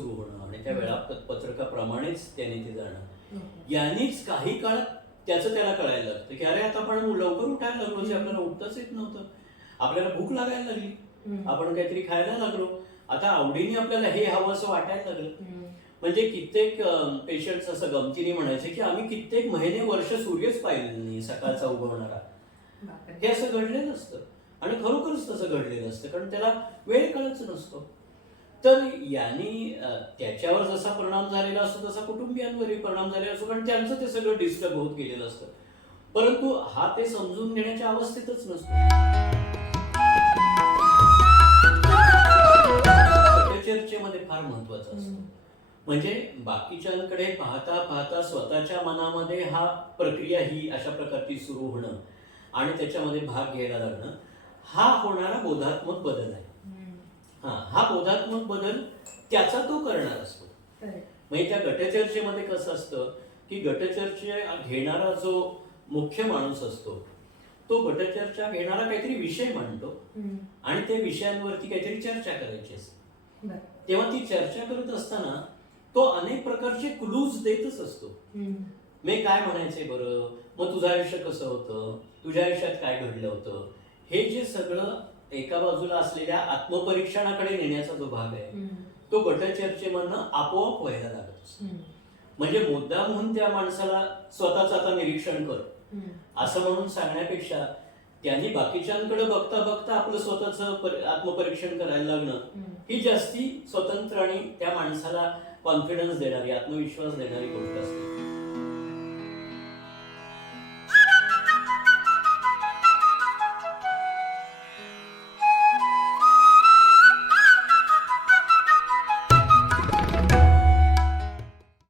होणं आणि त्या वेळापत्रकाप्रमाणेच त्याने ते जाणं. यांनीच काही काळ त्याचं त्याला कळायला लागतं की अरे आता आपण लवकर उठायला लागलो जे आपल्याला उठताच येत नव्हतं. आपल्याला भूक लागायला लागली. आपण काहीतरी खायला लागलो. आता आवडीने आपल्याला हे हवं असं वाटायला लागलं. म्हणजे कित्येक पेशंट्स असं गमतीने म्हणायचे की आम्ही कित्येक महिने वर्ष सूर्यच पाहिले नाही सकाळचा उगवणारा. हे असं घडलेलं असतं. आणि खरोखरच तसं घडलेलं असतं कारण त्याला वेळ कळच नसतो. तर यांनी त्याच्यावर जसा परिणाम झालेला असतो तसा कुटुंबियांवरही परिणाम झालेला असतो कारण त्यांचं ते सगळं डिस्टर्ब होत गेलेलं असतं परंतु हा ते समजून घेण्याच्या अवस्थेतच नसतो चर्चेमध्ये फार महत्वाचं असतं. म्हणजे बाकीच्यांकडे पाहता पाहता स्वतःच्या मनामध्ये हा प्रक्रिया ही अशा प्रकारची सुरू होणं आणि त्याच्यामध्ये भाग घ्यायला लागणं हा होणारा बोधात्मक बदल आहे. हा हा बोधात्मक बदल त्याचा तो करणार असतो. म्हणजे त्या गटचर्चेमध्ये कसं असतं की गटचर्चा घेणारा जो मुख्य माणूस असतो तो गटचर्चा घेणारा काहीतरी विषय मांडतो. आणि त्या विषयांवरती काहीतरी चर्चा करायची असते. तेव्हा ती चर्चा करत असताना तो अनेक प्रकारचे क्लूज देतच असतो. मी काय म्हणायचंय बरं मग तुझं आयुष्य कसं होतं तुझ्या आयुष्यात काय घडलं होतं हे जे सगळं एका बाजूला असलेल्या आत्मपरीक्षणाकडे नेण्याचा जो भाग आहे. तो गटचर्चेमधनं आपोआप व्हायला लागत असतो. म्हणजे मुद्दा म्हणून त्या माणसाला स्वतःच आता निरीक्षण कर. असं म्हणून सांगण्यापेक्षा त्यांनी बाकीच्यांकडे बघता बघता आपलं स्वतःच आत्मपरीक्षण करायला लागणं. ही जास्ती स्वतंत्र आणि त्या माणसाला कॉन्फिडन्स देणारी आत्मविश्वास देणारी गोष्ट असते